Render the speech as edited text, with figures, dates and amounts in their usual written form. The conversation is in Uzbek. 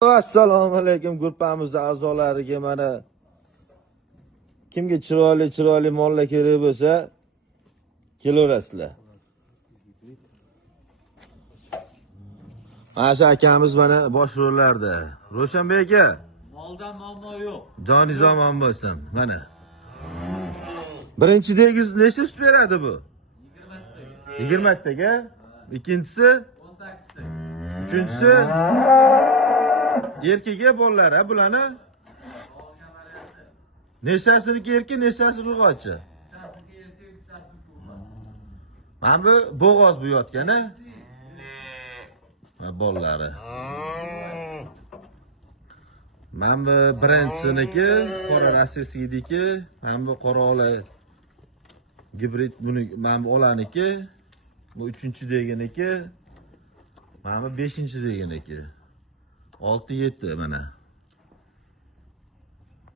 Assalomu alaykum guruhimizning a'zolariga. Mana kimga chiroyli mollar kerak bo'lsa, kelaverasizlar. Asha akamiz mana bosh rollarda. Ro'shanbek aka, Moldan muammo yo'q. jonizom ham bo'lsin. Mana. Birinchi degiz necha sut beradi bu? 20 taga. Ikkinchisi 18 taga. uchinchisi erkiga bolalar, bularni nechasini erkak, nechasi urg'ochi? Mana bu bo'g'oz bu yotgani. Bolalari. Mana bu birinchisiniki, qora rossiyadagi, mana bu qora ola gibrid, buni mana bu olaniki, bu 3-deginiki, mana bu 5-deginiki. 6-7 mana.